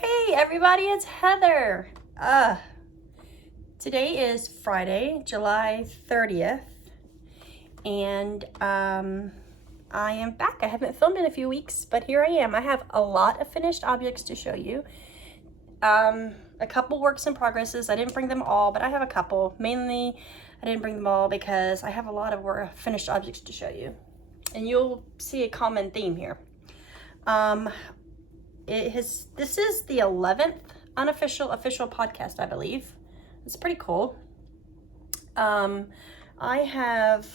Hey everybody, it's Heather. Today is Friday, July 30th, and I am back. I haven't filmed in a few weeks, but here I am. I have a lot of finished objects to show you. A couple works in progresses. I didn't bring them all, but I have a couple. Mainly, I didn't bring them all because I have a lot of finished objects to show you. And you'll see a common theme here. This is the 11th unofficial podcast, I believe. It's pretty cool. I have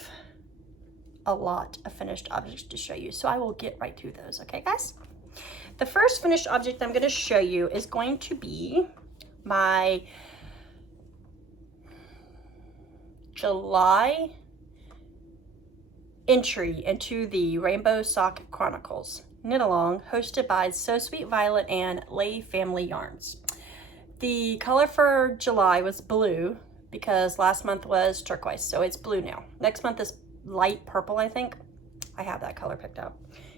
a lot of finished objects to show you, so I will get right through those, okay guys? The first finished object I'm going to show you is going to be my July entry into the Rainbow Sock Chronicles knit along, hosted by So Sweet Violet and Lay Family Yarns. The color for July was blue because last month was turquoise, so it's blue now. Next month is light purple, I think. I have that color picked out.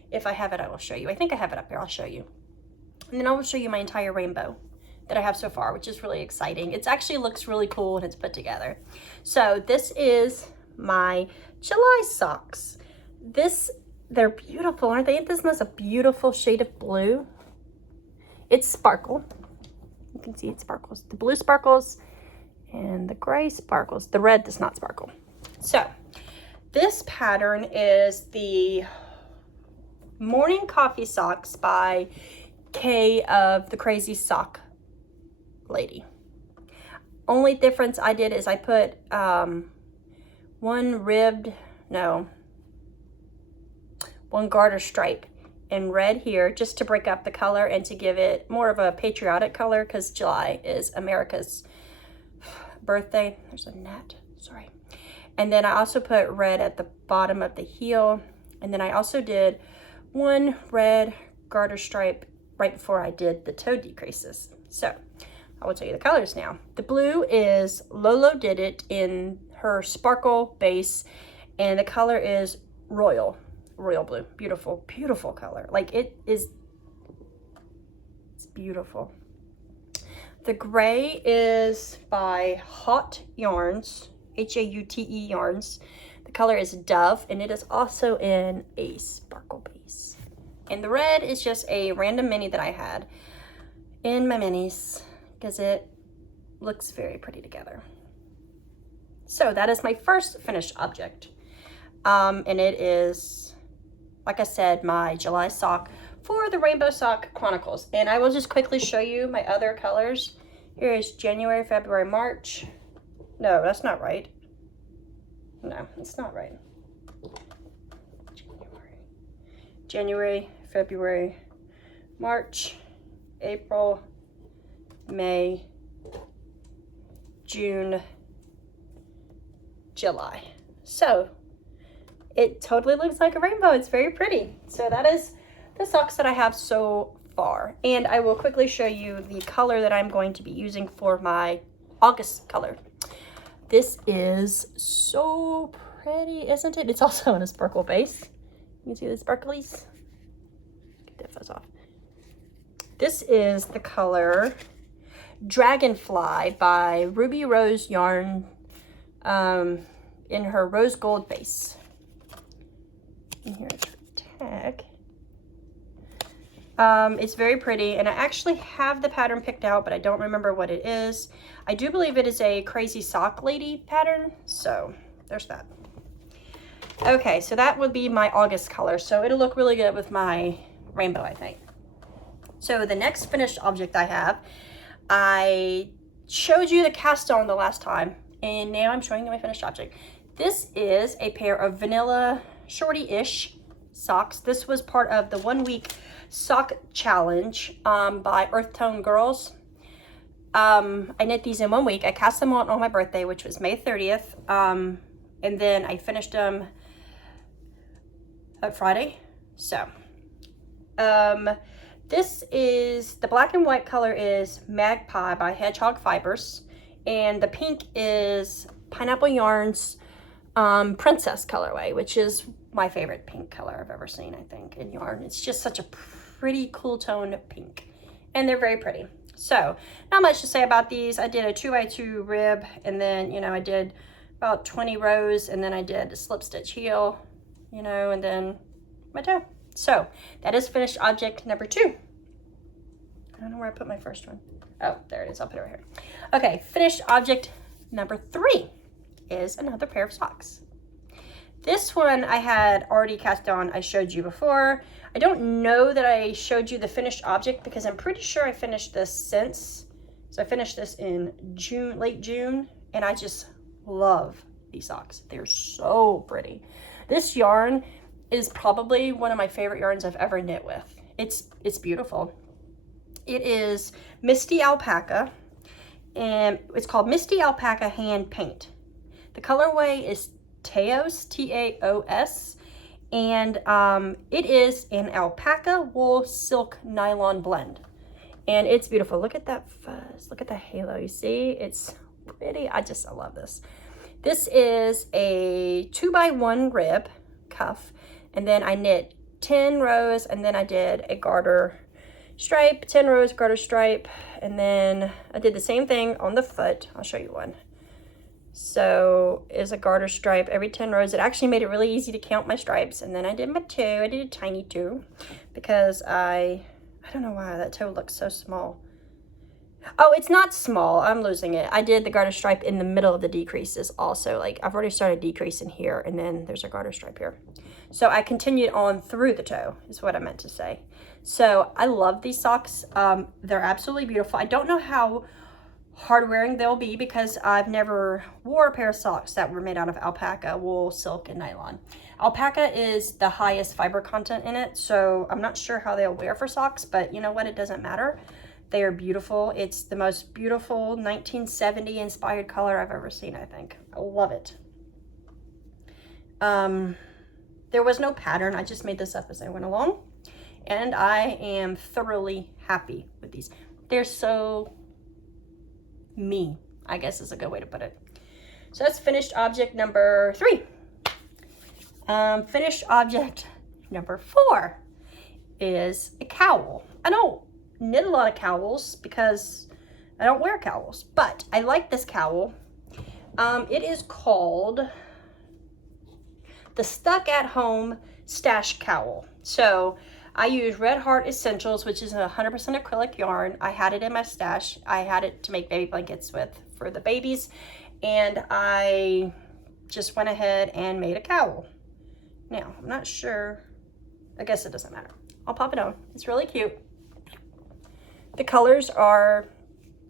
If I have it, I will show you. I think I have it up here. I'll show you. And then I will show you my entire rainbow that I have so far, which is really exciting. It actually looks really cool when it's put together. So this is my July socks. They're beautiful, aren't they? Isn't this a beautiful shade of blue? It's sparkle. You can see it sparkles. The blue sparkles and the gray sparkles. The red does not sparkle. So this pattern is the Morning Coffee Socks by Kay of the Crazy Sock Lady. Only difference I did is I put one garter stripe in red here just to break up the color and to give it more of a patriotic color because July is America's birthday. There's a gnat, sorry. And then I also put red at the bottom of the heel. And then I also did one red garter stripe right before I did the toe decreases. So I will tell you the colors now. The blue is Lolo did it in her sparkle base, and the color is royal blue. Beautiful, beautiful color. Like it's beautiful. The gray is by Hot Yarns, Haute Yarns. The color is Dove, and it is also in a sparkle base. And the red is just a random mini that I had in my minis because it looks very pretty together. So that is my first finished object. And it is, like I said, my July sock for the Rainbow Sock Chronicles. And I will just quickly show you my other colors. Here is January, February, March. No, that's not right. No, it's not right. January, February, March, April, May, June, July. So it totally looks like a rainbow. It's very pretty. So that is the socks that I have so far. And I will quickly show you the color that I'm going to be using for my August color. This is so pretty, isn't it? It's also in a sparkle base. You can see the sparklies. Get that fuzz off. This is the color Dragonfly by Ruby Rose Yarn in her rose gold base. And here's her tag. It's very pretty, and I actually have the pattern picked out, but I don't remember what it is. I do believe it is a Crazy Sock Lady pattern, so there's that. Okay, so that would be my August color, so it'll look really good with my rainbow, I think. So the next finished object I have, I showed you the cast on the last time, and now I'm showing you my finished object. This is a pair of vanilla shorty-ish socks. This was part of the 1 week sock challenge by Earth Tone Girls. I knit these in 1 week. I cast them on my birthday, which was May 30th. And then I finished them Friday. So this is, the black and white color is Magpie by Hedgehog Fibers, and the pink is Pineapple Yarns Princess colorway, which is my favorite pink color I've ever seen, I think, in yarn. It's just such a pretty cool tone pink, and they're very pretty. So not much to say about these. I did a 2x2 rib, and then, you know, I did about 20 rows, and then I did a slip stitch heel, you know, and then my toe. So that is finished object number 2. I don't know where I put my first one. Oh, there it is. I'll put it right here. Okay, finished object number 3 is another pair of socks. This one I had already cast on. I showed you before. I don't know that I showed you the finished object because I'm pretty sure I finished this since. So I finished this in June, late June, and I just love these socks. They're so pretty. This yarn is probably one of my favorite yarns I've ever knit with. It's beautiful. It is Misty Alpaca, and it's called Misty Alpaca Hand Paint. The colorway is Taos, T-A-O-S, and it is an alpaca wool silk nylon blend, and it's beautiful. Look at that fuzz, look at the halo, you see? It's pretty. I love this. This is a 2x1 rib cuff, and then I knit 10 rows, and then I did a garter stripe, 10 rows garter stripe, and then I did the same thing on the foot. I'll show you one. So is a garter stripe every 10 rows. It actually made it really easy to count my stripes. And then I did my toe. I did a tiny toe because I don't know why that toe looks so small. Oh, it's not small. I'm losing it. I did the garter stripe in the middle of the decreases also. Like, I've already started decreasing here, and then there's a garter stripe here. So I continued on through the toe is what I meant to say. So I love these socks. They're absolutely beautiful. I don't know how hard wearing they'll be because I've never wore a pair of socks that were made out of alpaca, wool, silk, and nylon. Alpaca is the highest fiber content in it, so I'm not sure how they'll wear for socks, but you know what? It doesn't matter. They are beautiful. It's the most beautiful 1970 inspired color I've ever seen, I think. I love it. There was no pattern. I just made this up as I went along, and I am thoroughly happy with these. They're so me, I guess is a good way to put it. So that's finished object number 3. Finished object number 4 is a cowl. I don't knit a lot of cowls because I don't wear cowls, but I like this cowl. It is called the Stuck at Home Stash Cowl. So I use Red Heart Essentials, which is 100% acrylic yarn. I had it in my stash. I had it to make baby blankets with for the babies, and I just went ahead and made a cowl. Now, I'm not sure. I guess it doesn't matter. I'll pop it on. It's really cute. The colors are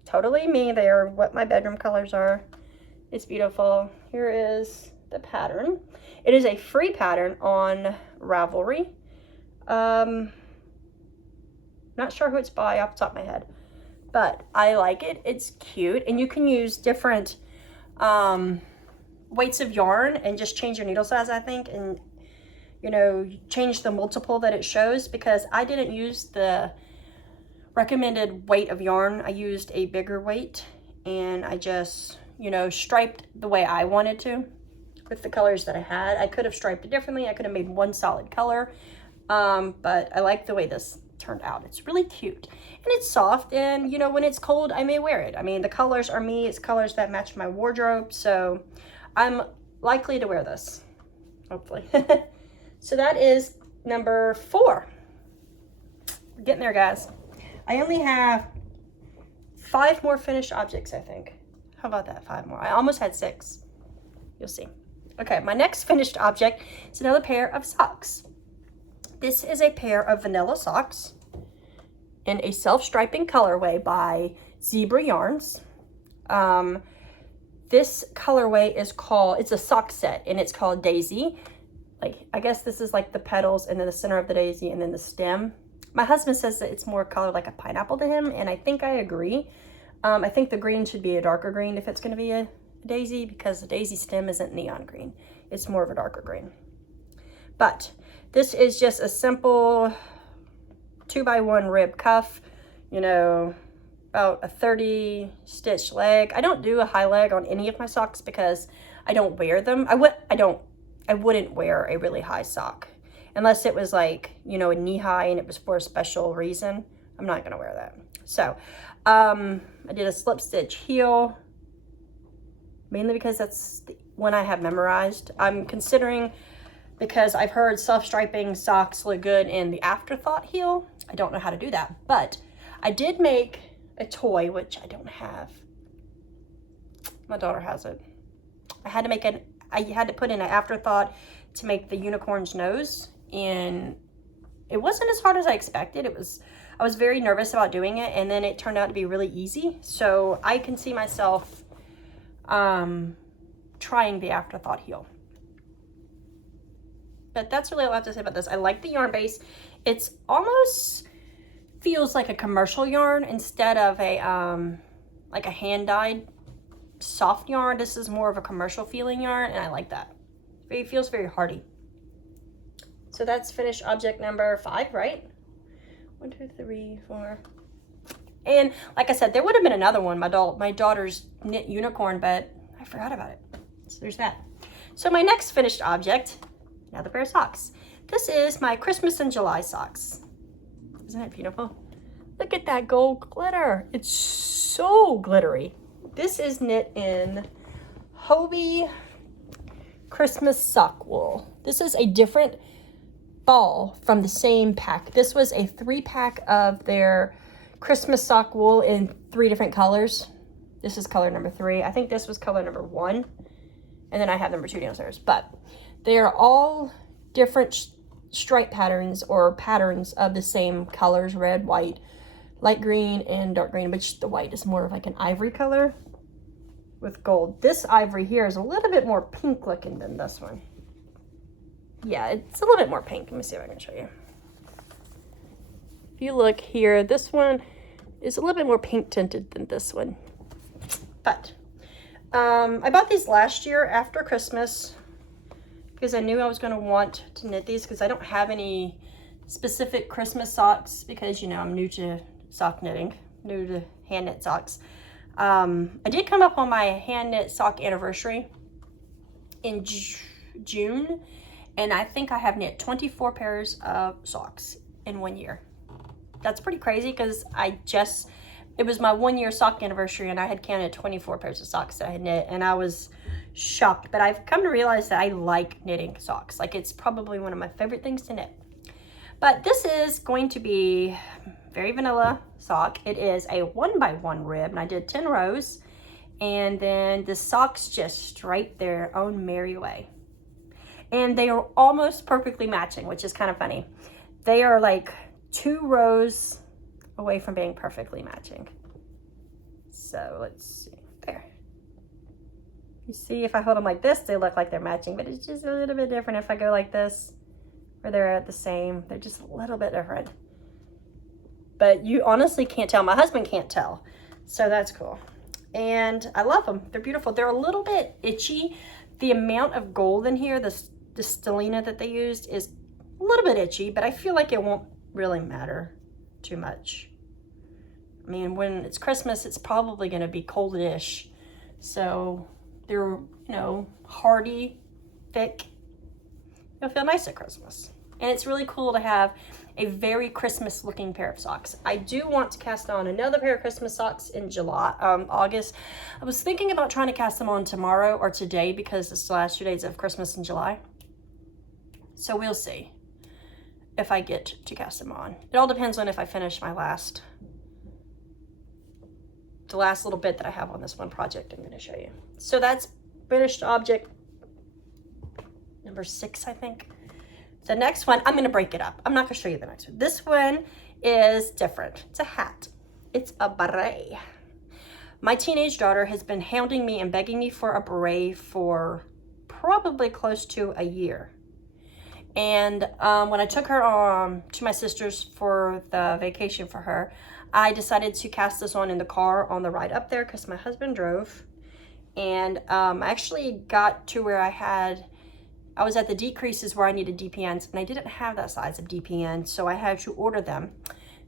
totally me. They are what my bedroom colors are. It's beautiful. Here is the pattern. It is a free pattern on Ravelry. Not sure who it's by off the top of my head, but I like it. It's cute, and you can use different weights of yarn and just change your needle size, I think, and you know, change the multiple that it shows, because I didn't use the recommended weight of yarn. I used a bigger weight, and I just, you know, striped the way I wanted to with the colors that I had. I could have striped it differently. I could have made one solid color. But I like the way this turned out. It's really cute, and it's soft, and you know, when it's cold I may wear it. I mean, the colors are me. It's colors that match my wardrobe, so I'm likely to wear this, hopefully. So that is number 4. We're getting there, guys. I only have 5 more finished objects, I think. How about that? 5 more. I almost had 6. You'll see. Okay, my next finished object is another pair of socks. This is a pair of vanilla socks in a self-striping colorway by Zebra Yarns. This colorway is called, it's a sock set, and it's called Daisy. Like, I guess this is like the petals and then the center of the daisy and then the stem. My husband says that it's more colored like a pineapple to him, and I think I agree. I think the green should be a darker green if it's going to be a daisy, because the daisy stem isn't neon green. It's more of a darker green. But this is just a simple 2x1 rib cuff, you know, about a 30 stitch leg. I don't do a high leg on any of my socks because I don't wear them. I wouldn't wear a really high sock unless it was like, you know, a knee high and it was for a special reason. I'm not gonna wear that. So I did a slip stitch heel, mainly because that's the one I have memorized. I'm considering, because I've heard self-striping socks look good in the afterthought heel. I don't know how to do that, but I did make a toy, which I don't have. My daughter has it. I had to put in an afterthought to make the unicorn's nose, and it wasn't as hard as I expected. I was very nervous about doing it, and then it turned out to be really easy. So I can see myself trying the afterthought heel. But that's really all I have to say about this. I like the yarn base. It's almost feels like a commercial yarn instead of a like a hand-dyed soft yarn. This is more of a commercial feeling yarn, and I like that. It feels very hardy. So that's finished object number 5, right? 1, 2, 3, 4. And like I said, there would have been another one, my daughter's knit unicorn, but I forgot about it. So there's that. So my next finished object, another pair of socks. This is my Christmas in July socks. Isn't it beautiful? Look at that gold glitter. It's so glittery. This is knit in Hobie Christmas sock wool. This is a different ball from the same pack. This was a 3-pack of their Christmas sock wool in 3 different colors. This is color number 3. I think this was color number 1. And then I have number 2 downstairs. But they are all different stripe patterns or patterns of the same colors: red, white, light green, and dark green, which the white is more of like an ivory color with gold. This ivory here is a little bit more pink looking than this one. Yeah, it's a little bit more pink. Let me see if I can show you. If you look here, this one is a little bit more pink tinted than this one. But I bought these last year after Christmas because I knew I was going to want to knit these, because I don't have any specific Christmas socks, because, you know, I'm new to sock knitting, new to hand knit socks. I did come up on my hand knit sock anniversary in June, and I think I have knit 24 pairs of socks in 1 year. That's pretty crazy, because it was my 1 year sock anniversary, and I had counted 24 pairs of socks that I had knit, and I was shocked. But I've come to realize that I like knitting socks. Like, it's probably one of my favorite things to knit. But this is going to be very vanilla sock. It is a 1x1 rib, and I did 10 rows, and then the socks just stripe their own merry way. And they are almost perfectly matching, which is kind of funny. They are like 2 rows away from being perfectly matching. So let's see, there. You see, if I hold them like this, they look like they're matching, but it's just a little bit different if I go like this, where they're at the same. They're just a little bit different. But you honestly can't tell. My husband can't tell. So that's cool. And I love them. They're beautiful. They're a little bit itchy. The amount of gold in here, the stellina that they used, is a little bit itchy, but I feel like it won't really matter too much. I mean, when it's Christmas, it's probably going to be coldish. So they're, you know, hardy, thick. They'll feel nice at Christmas. And it's really cool to have a very Christmas looking pair of socks. I do want to cast on another pair of Christmas socks in August. I was thinking about trying to cast them on tomorrow or today, because it's the last 2 days of Christmas in July. So we'll see if I get to cast them on. It all depends on if I finish the last little bit that I have on this one project I'm going to show you. So that's finished object number 6, I think. The next one, I'm going to break it up. I'm not going to show you the next one. This one is different. It's a hat. It's a beret. My teenage daughter has been hounding me and begging me for a beret for probably close to a year. And when I took her to my sister's for the vacation for her, I decided to cast this on in the car on the ride up there, because my husband drove. And I actually got to where I was at the decreases where I needed DPNs, and I didn't have that size of DPN, so I had to order them.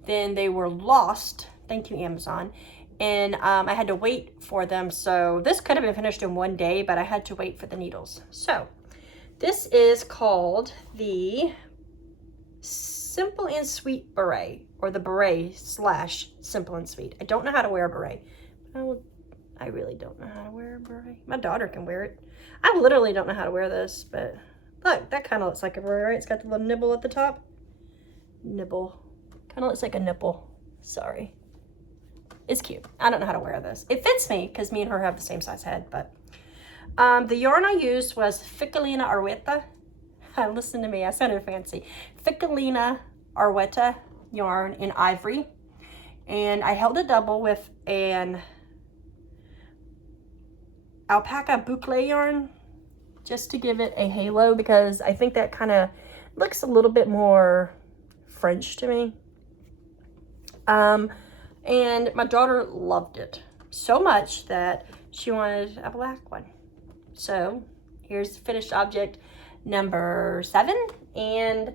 Then they were lost, thank you Amazon, and I had to wait for them. So this could have been finished in 1 day, but I had to wait for the needles. So this is called the Simple and Sweet Beret, or the beret slash Simple and Sweet. I don't know how to wear a beret. I really don't know how to wear a beret. My daughter can wear it. I literally don't know how to wear this, but look, that kind of looks like a beret, right? It's got the little nibble at the top. Nibble. Kind of looks like a nipple. Sorry. It's cute. I don't know how to wear this. It fits me because me and her have the same size head, but the yarn I used was Ficalina Arwetta. Listen to me, I sounded fancy. Ficalina Arwetta yarn in ivory. And I held it double with an alpaca boucle yarn just to give it a halo, because I think that kind of looks a little bit more French to me. And my daughter loved it so much that she wanted a black one. So here's the finished object number 7. And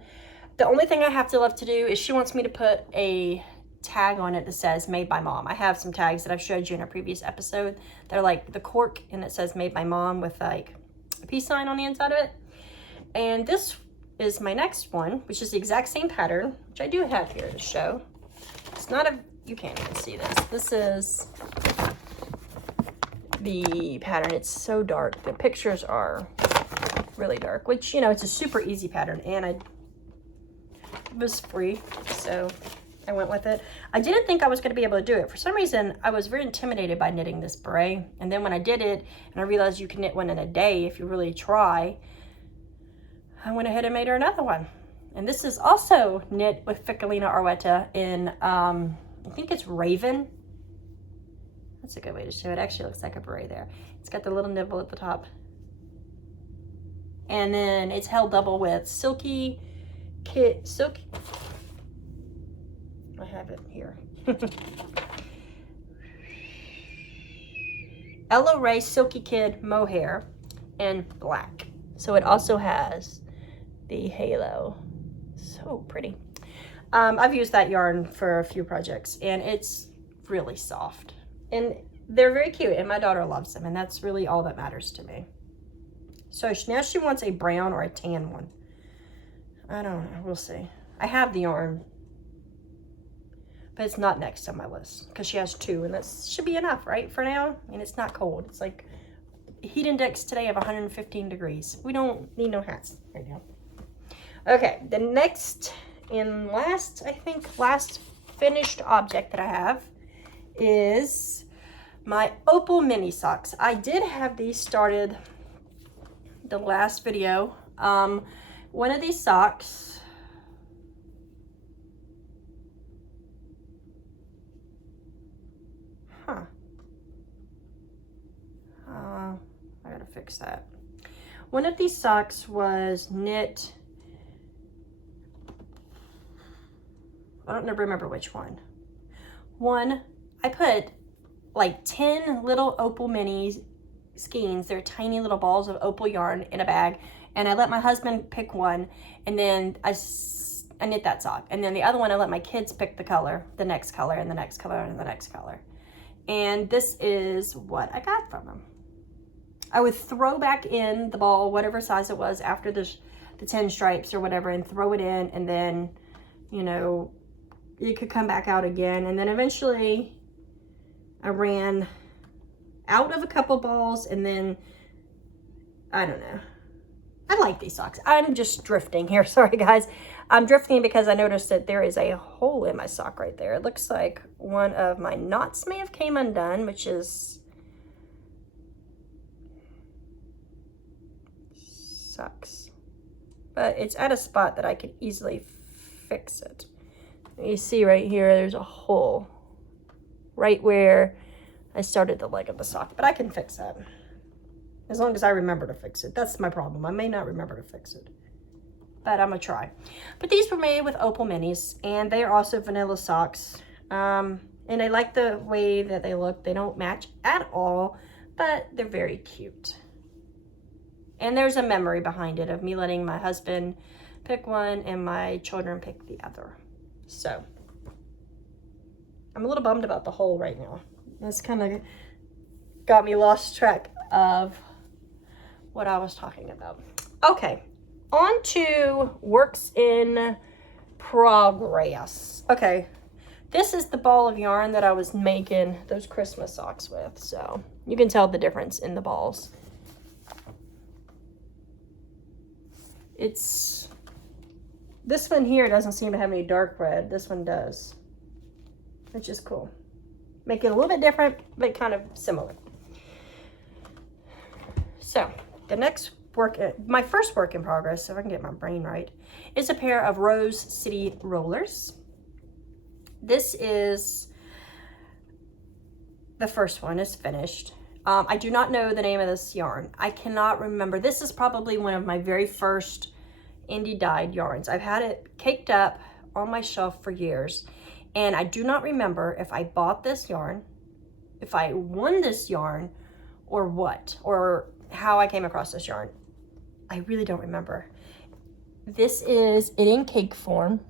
the only thing I have to left to do is she wants me to put a tag on it that says made by mom. I have some tags that I've showed you in a previous episode. They're like the cork, and it says made by mom with like a peace sign on the inside of it. And this is my next one, which is the exact same pattern, which I do have here to show. It's not a, you can't even see this. This is the pattern. It's so dark. The pictures are really dark, which, you know, it's a super easy pattern, and it was free, so I went with it. I didn't think I was going to be able to do it. For some reason, I was very intimidated by knitting this beret, and then when I did it, and I realized you can knit one in a day if you really try, I went ahead and made her another one. And this is also knit with Ficalina Arwetta in, I think it's Raven. That's a good way to show it. It actually looks like a beret there. It's got the little nibble at the top. And then it's held double with Silky. I have it here. Ella Ray Silky Kid mohair in black. So it also has the halo. So pretty. I've used that yarn for a few projects, and it's really soft. And they're very cute, and my daughter loves them, and that's really all that matters to me. So now she wants a brown or a tan one. I don't know. We'll see. I have the yarn, but it's not next on my list because she has 2, and that should be enough, right, for now? I mean, it's not cold. It's like heat index today of 115 degrees. We don't need no hats right now. Okay, the next and last, I think, last finished object that I have is my Opal mini socks. I did have these started the last video. One of these socks, I gotta fix that. One of these socks was knit, I don't remember which one. I put like 10 little Opal mini skeins. They're tiny little balls of Opal yarn in a bag, and I let my husband pick one, and then I knit that sock. And then the other one, I let my kids pick the color, the next color, and the next color, and the next color. And this is what I got from them. I would throw back in the ball, whatever size it was, after the 10 stripes or whatever, and throw it in, and then, you know, it could come back out again. And then eventually I ran out of a couple balls, and then, I don't know. I like these socks. I'm just drifting here. Sorry, guys. I'm drifting because I noticed that there is a hole in my sock right there. It looks like one of my knots may have came undone, which is sucks. But it's at a spot that I could easily fix it. You see right here, there's a hole right where I started the leg of the sock, but I can fix that. As long as I remember to fix it. That's my problem. I may not remember to fix it, but I'm gonna try. But these were made with Opal minis, and they are also vanilla socks. And I like the way that they look. They don't match at all, but they're very cute. And there's a memory behind it of me letting my husband pick one and my children pick the other. So I'm a little bummed about the hole right now. That's kind of got me lost track of what I was talking about. Okay, on to works in progress. Okay, this is the ball of yarn that I was making those Christmas socks with, so you can tell the difference in the balls. This one here doesn't seem to have any dark red. This one does, which is cool. Make it a little bit different, but kind of similar. So the next my first work in progress, if I can get my brain right, is a pair of Rose City rollers. This is the first one, is finished. I do not know the name of this yarn. I cannot remember. This is probably one of my very first indie dyed yarns. I've had it caked up on my shelf for years, and I do not remember if I bought this yarn, if I won this yarn, or what, or how I came across this yarn. I really don't remember. This is it in cake form.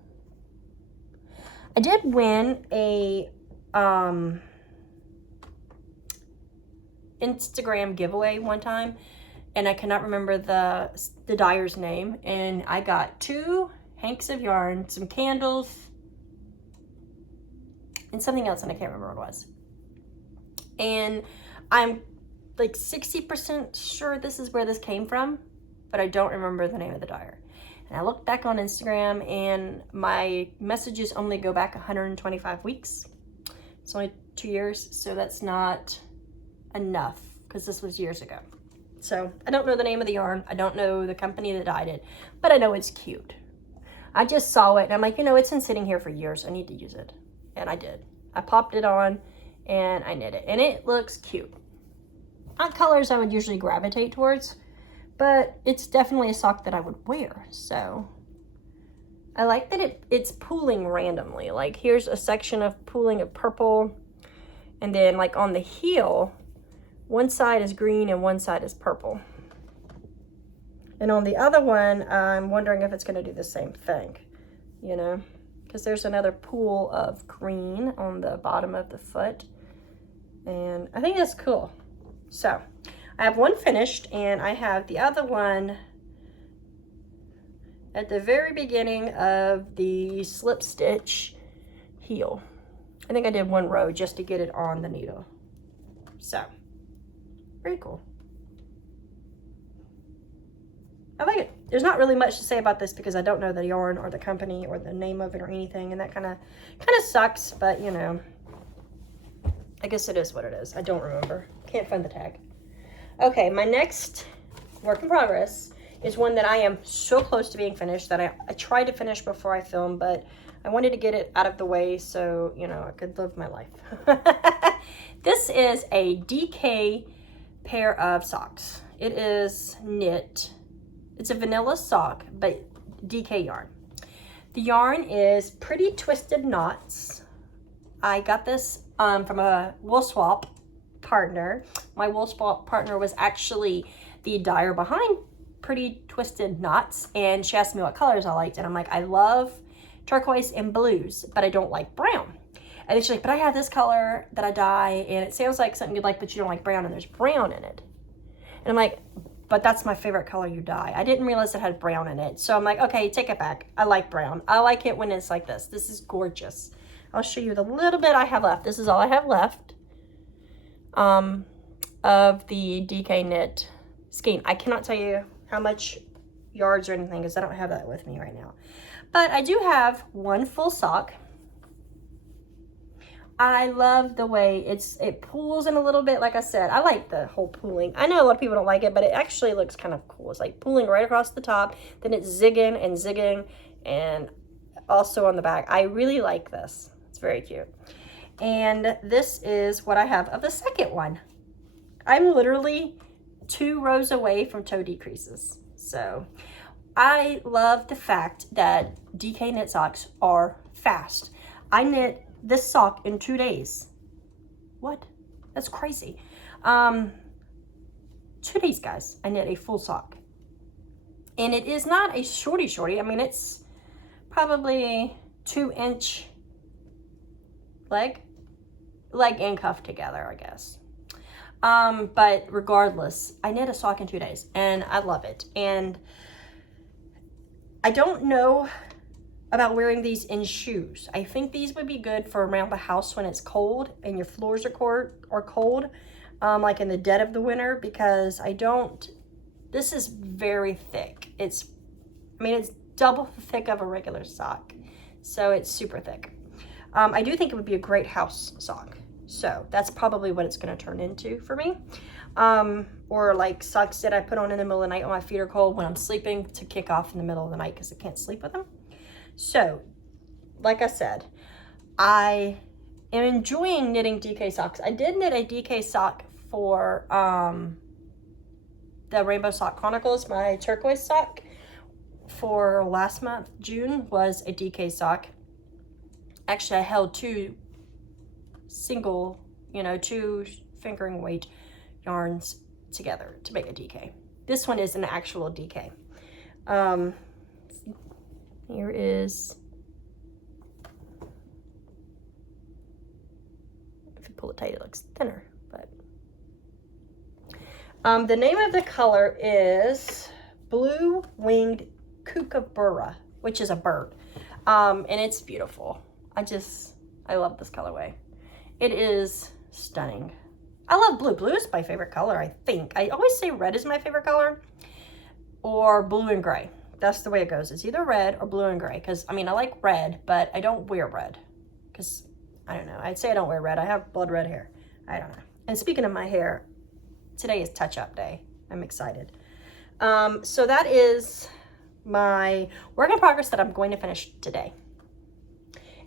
I did win a Instagram giveaway one time, and I cannot remember the dyer's name, and I got 2 hanks of yarn, some candles, and something else, and I can't remember what it was. And I'm like 60% sure this is where this came from, but I don't remember the name of the dyer. And I looked back on Instagram, and my messages only go back 125 weeks. It's only 2 years, so that's not enough, because this was years ago. So I don't know the name of the yarn. I don't know the company that dyed it, but I know it's cute. I just saw it, and I'm like, you know, it's been sitting here for years. I need to use it. And I did. I popped it on, and I knit it, and it looks cute. Not colors I would usually gravitate towards, but it's definitely a sock that I would wear. So I like that it's pooling randomly. Like here's a section of pooling of purple, and then like on the heel, one side is green and one side is purple. And on the other one, I'm wondering if it's going to do the same thing, you know, because there's another pool of green on the bottom of the foot, and I think that's cool. So I have one finished, and I have the other one at the very beginning of the slip stitch heel. I think I did 1 row just to get it on the needle. So very cool. I like it. There's not really much to say about this because I don't know the yarn or the company or the name of it or anything, and that kind of sucks, but you know, I guess it is what it is. I don't remember. Can't find the tag. Okay, my next work in progress is one that I am so close to being finished that I tried to finish before I filmed, but I wanted to get it out of the way so, you know, I could live my life. This is a DK pair of socks. It is knit. It's a vanilla sock, but DK yarn. The yarn is Pretty Twisted Knots. I got this from a wool swap partner. My wool swap partner was actually the dyer behind Pretty Twisted Knots, and she asked me what colors I liked, and I'm like, I love turquoise and blues, but I don't like brown. And then she's like, but I have this color that I dye, and it sounds like something you'd like, but you don't like brown, and there's brown in it. And I'm like, but that's my favorite color you dye. I didn't realize it had brown in it. So I'm like, okay, take it back. I like brown. I like it when it's like this. This is gorgeous. I'll show you the little bit I have left. This is all I have left of the DK knit skein. I cannot tell you how much yards or anything because I don't have that with me right now. But I do have 1 full sock. I love the way it pulls in a little bit. Like I said, I like the whole pooling. I know a lot of people don't like it, but it actually looks kind of cool. It's like pooling right across the top, then it's zigging and zigging, and also on the back. I really like this. It's very cute. And this is what I have of the second one. I'm literally 2 rows away from toe decreases. So I love the fact that DK knit socks are fast. I knit this sock in 2 days. What? That's crazy. 2 days, guys. I knit a full sock. And it is not a shorty. I mean, it's probably 2-inch leg and cuff together, I guess. But regardless, I knit a sock in 2 days, and I love it. And I don't know about wearing these in shoes. I think these would be good for around the house when it's cold and your floors are cold, like in the dead of the winter, because this is very thick. It's double the thick of a regular sock. So it's super thick. I do think it would be a great house sock. So that's probably what it's gonna turn into for me. Or like socks that I put on in the middle of the night when my feet are cold when I'm sleeping to kick off in the middle of the night because I can't sleep with them. So, like I said, I am enjoying knitting DK socks. I did knit a DK sock for the Rainbow Sock Chronicles. My turquoise sock for last month, June, was a DK sock. Actually, I held two fingering weight yarns together to make a DK. This one is an actual DK. Here is, if you pull it tight, it looks thinner, but the name of the color is Blue Winged Kookaburra, which is a bird, and it's beautiful. I love this colorway. It is stunning. I love blue. Blue is my favorite color, I think. I always say red is my favorite color, or blue and gray. That's the way it goes. It's either red or blue and gray, because I like red, but I don't wear red because I don't know. I'd say I don't wear red. I have blood red hair. I don't know. And speaking of my hair, today is touch-up day. I'm excited. So that is my work in progress that I'm going to finish today.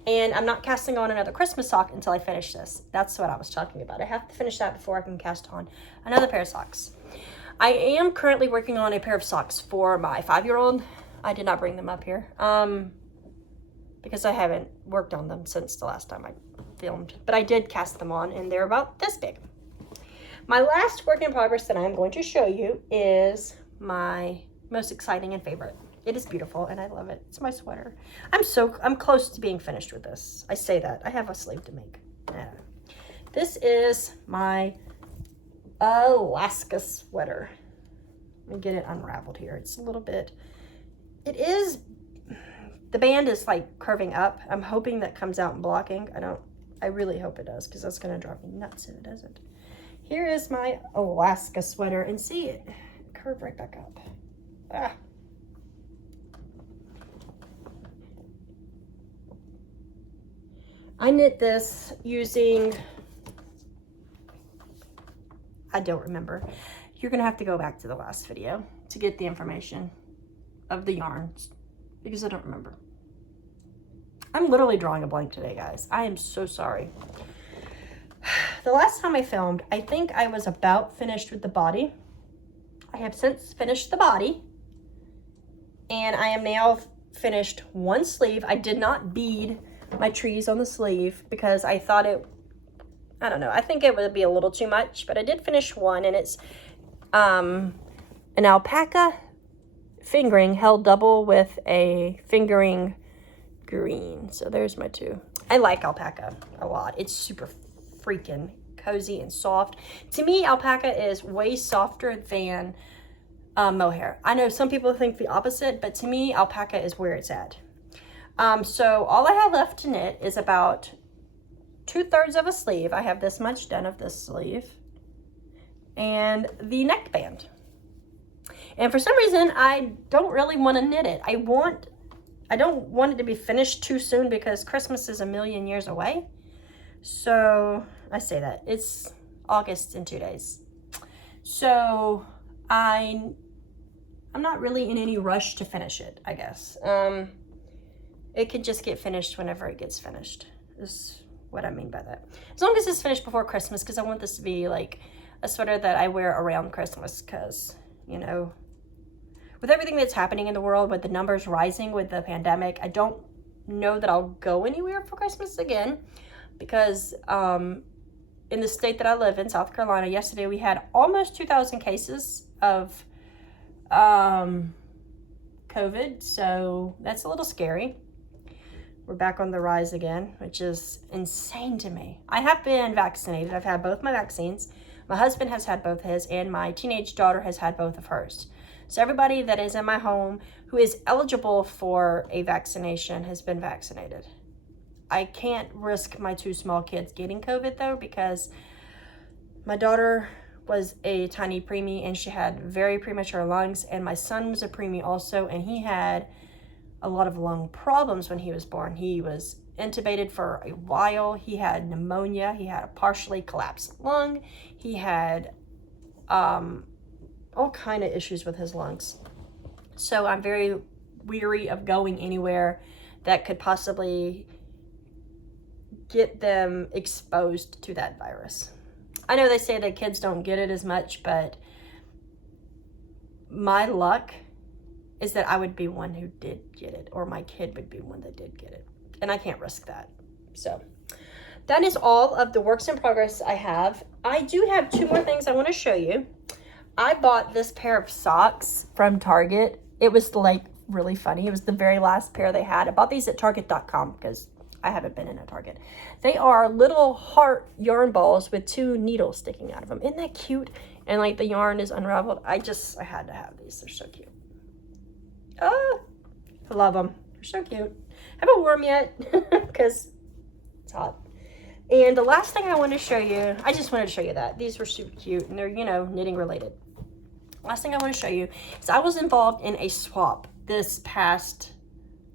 And I'm not casting on another Christmas sock until I finish this. That's what I was talking about. I have to finish that before I can cast on another pair of socks. I am currently working on a pair of socks for my 5-year-old. I did not bring them up here because I haven't worked on them since the last time I filmed. But I did cast them on, and they're about this big. My last work in progress that I'm going to show you is my most exciting and favorite. It is beautiful, and I love it. It's my sweater. I'm close to being finished with this. I say that. I have a sleeve to make. This is my Alaska sweater. Let me get it unraveled here. It's a little bit, the band is like curving up. I'm hoping that comes out in blocking. I really hope it does, because that's going to drive me nuts if it doesn't. Here is my Alaska sweater, and see it curve right back up. I knit this using, I don't remember. You're gonna have to go back to the last video to get the information of the yarns, because I don't remember. I'm literally drawing a blank today, guys. I am so sorry. The last time I filmed, I think I was about finished with the body. I have since finished the body, and I am now finished one sleeve. I did not bead my trees on the sleeve because I thought I don't know, I think it would be a little too much, but I did finish one, and it's an alpaca fingering held double with a fingering green. So there's my two. I like alpaca a lot. It's super freaking cozy and soft. To me, alpaca is way softer than mohair. I know some people think the opposite, but to me, alpaca is where it's at. So all I have left to knit is about 2/3 of a sleeve. I have this much done of this sleeve, and the neckband. And for some reason, I don't really want to knit it. I don't want it to be finished too soon, because Christmas is a million years away. So I say that it's August in 2 days. So I'm not really in any rush to finish it, I guess. It could just get finished whenever it gets finished, is what I mean by that. As long as it's finished before Christmas, because I want this to be like a sweater that I wear around Christmas, because, you know, with everything that's happening in the world, with the numbers rising with the pandemic, I don't know that I'll go anywhere for Christmas again, because in the state that I live in, South Carolina, yesterday we had almost 2,000 cases of COVID, so that's a little scary. We're back on the rise again, which is insane to me. I have been vaccinated. I've had both my vaccines. My husband has had both his, and my teenage daughter has had both of hers. So everybody that is in my home who is eligible for a vaccination has been vaccinated. I can't risk my 2 small kids getting COVID though, because my daughter was a tiny preemie and she had very premature lungs, and my son was a preemie also, and he had a lot of lung problems when he was born. He was intubated for a while. He had pneumonia. He had a partially collapsed lung. He had all kind of issues with his lungs. So I'm very weary of going anywhere that could possibly get them exposed to that virus. I know they say that kids don't get it as much, but my luck is that I would be one who did get it, or my kid would be one that did get it. And I can't risk that. So that is all of the works in progress I have. I do have 2 more things I want to show you. I bought this pair of socks from Target. It was like really funny. It was the very last pair they had. I bought these at Target.com because I haven't been in a Target. They are little heart yarn balls with 2 needles sticking out of them. Isn't that cute? And like the yarn is unraveled. I had to have these. They're so cute. Oh, I love them. They're so cute. Haven't worn them yet because it's hot. And the last thing I want to show you, I just wanted to show you that. These were super cute and they're, you know, knitting related. Last thing I want to show you is I was involved in a swap this past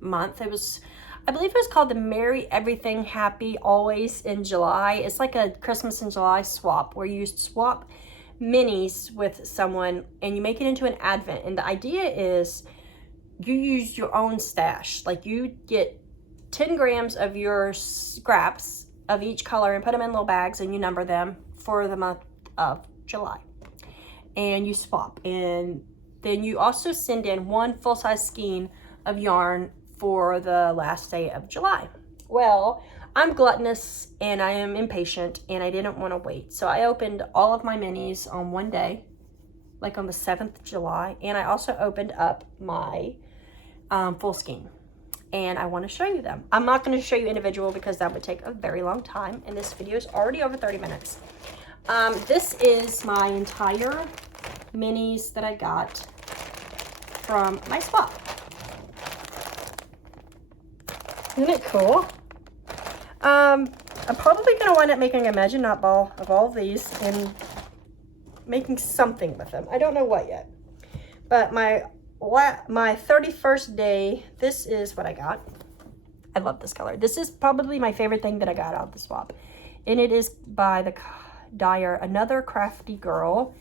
month. It was, I believe it was called the Merry Everything Happy Always in July. It's like a Christmas in July swap where you swap minis with someone and you make it into an advent. And the idea is you use your own stash. Like you get 10 grams of your scraps of each color and put them in little bags and you number them for the month of July. And you swap. And then you also send in 1 full-size skein of yarn for the last day of July. Well, I'm gluttonous and I am impatient and I didn't want to wait. So I opened all of my minis on one day, like on the 7th of July. And I also opened up my full skein. And I want to show you them. I'm not going to show you individual because that would take a very long time. And this video is already over 30 minutes. This is my entire minis that I got from my swap. Isn't it cool? I'm probably going to wind up making a Magic Knot ball of all of these and making something with them. I don't know what yet. But my 31st day, this is what I got. I love this color. This is probably my favorite thing that I got out of the swap. And it is by the dyer Another Crafty Girl.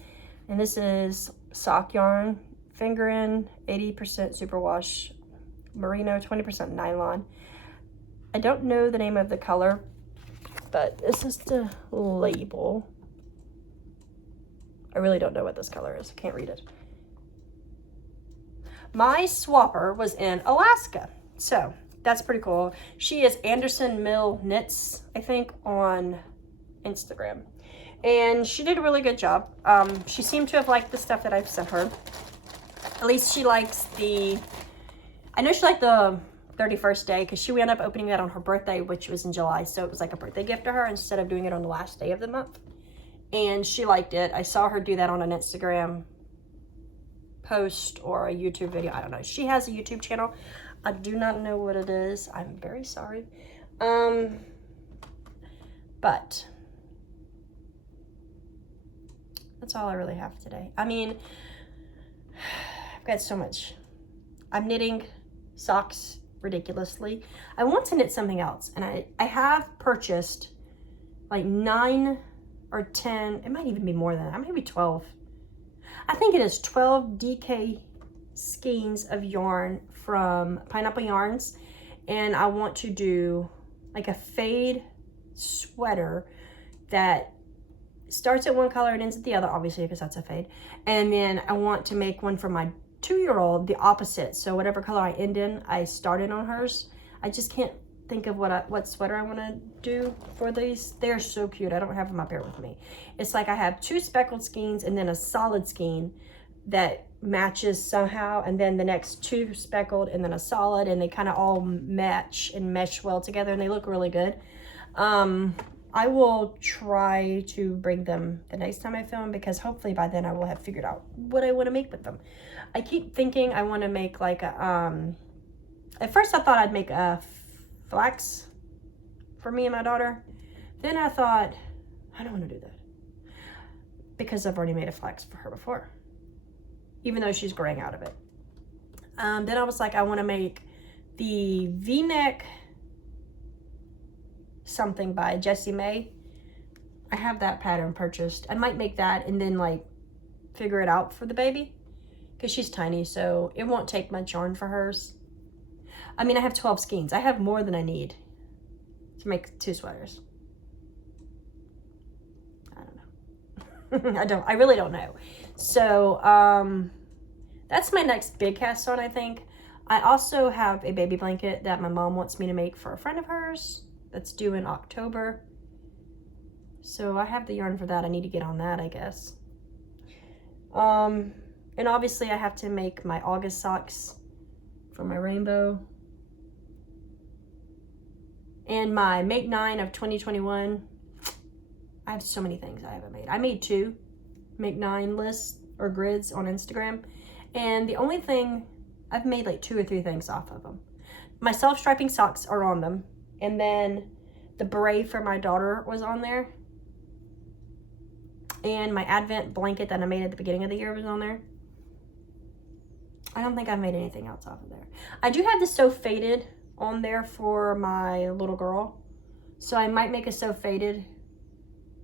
And this is sock yarn, finger in, 80% superwash, merino, 20% nylon. I don't know the name of the color, but this is the label. I really don't know what this color is. I can't read it. My swapper was in Alaska, so that's pretty cool. She is Anderson Mill Knits, I think, on Instagram. And she did a really good job. She seemed to have liked the stuff that I've sent her. At least she likes I know she liked the 31st day because she ended up opening that on her birthday, which was in July. So it was like a birthday gift to her instead of doing it on the last day of the month. And she liked it. I saw her do that on an Instagram post or a YouTube video. I don't know. She has a YouTube channel. I do not know what it is. I'm very sorry. But that's all I really have today. I mean, I've got so much. I'm knitting socks ridiculously. I want to knit something else, and I have purchased like 9 or 10, it might even be more than that, maybe 12. I think it is 12 DK skeins of yarn from Pineapple Yarns, and I want to do like a fade sweater that starts at one color and ends at the other, obviously, because that's a fade. And then I want to make one for my 2-year-old the opposite. So whatever color I end in, I started on hers. I just can't think of what sweater I want to do for these. They're so cute. I don't have them up here with me. It's like I have 2 speckled skeins and then a solid skein that matches somehow, and then the next 2 speckled and then a solid, and they kind of all match and mesh well together, and they look really good. I will try to bring them the next time I film, because hopefully by then I will have figured out what I want to make with them. I keep thinking I want to make like a, at first I thought I'd make a flax for me and my daughter. Then I thought, I don't want to do that, because I've already made a flax for her before, even though she's growing out of it. Then I was like, I want to make the V-neck something by Jessie May. I have that pattern purchased. I might make that and then like figure it out for the baby, because she's tiny, so it won't take much yarn for hers. I mean, I have 12 skeins. I have more than I need to make 2 sweaters. I don't know. I really don't know. So that's my next big cast on, I think. I also have a baby blanket that my mom wants me to make for a friend of hers that's due in October. So I have the yarn for that. I need to get on that, I guess. And obviously I have to make my August socks for my rainbow. And my Make 9 of 2021. I have so many things I haven't made. I made 2 Make 9 lists or grids on Instagram. And the only thing, I've made like 2 or 3 things off of them. My self-striping socks are on them. And then the beret for my daughter was on there. And my Advent blanket that I made at the beginning of the year was on there. I don't think I've made anything else off of there. I do have the So Faded on there for my little girl. So I might make a So Faded,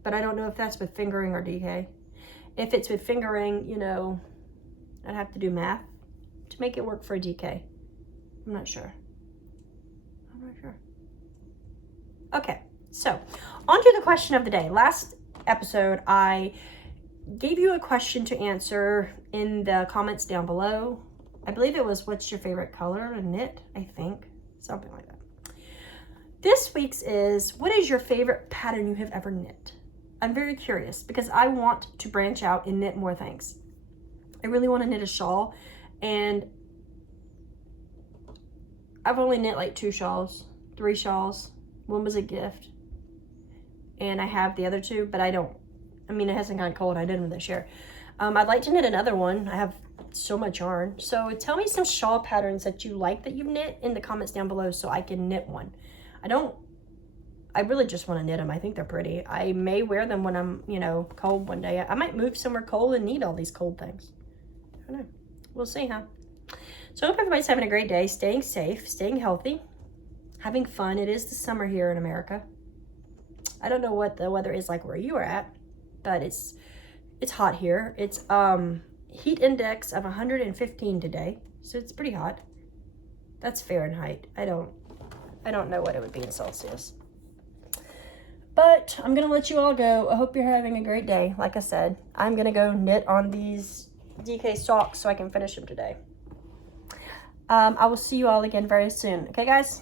but I don't know if that's with fingering or DK. If it's with fingering, you know, I'd have to do math to make it work for a DK. I'm not sure. Okay, so on to the question of the day. Last episode, I gave you a question to answer in the comments down below. I believe it was, what's your favorite color to knit? I think, something like that. This week's is, what is your favorite pattern you have ever knit? I'm very curious because I want to branch out and knit more things. I really want to knit a shawl, and I've only knit like 2 shawls, 3 shawls. One was a gift, and I have the other 2, but it hasn't gotten cold. I did them this year. I'd like to knit another one. I have so much yarn. So tell me some shawl patterns that you like that you've knit in the comments down below so I can knit one. I really just want to knit them. I think they're pretty. I may wear them when I'm, cold one day. I might move somewhere cold and need all these cold things. I don't know. We'll see, huh? So I hope everybody's having a great day, staying safe, staying healthy, having fun. It is the summer here in America. I don't know what the weather is like where you are at, but it's hot here. It's heat index of 115 today, so it's pretty hot. That's Fahrenheit. I don't know what it would be in Celsius. But I'm going to let you all go. I hope you're having a great day. Like I said, I'm going to go knit on these DK socks so I can finish them today. I will see you all again very soon. Okay, guys?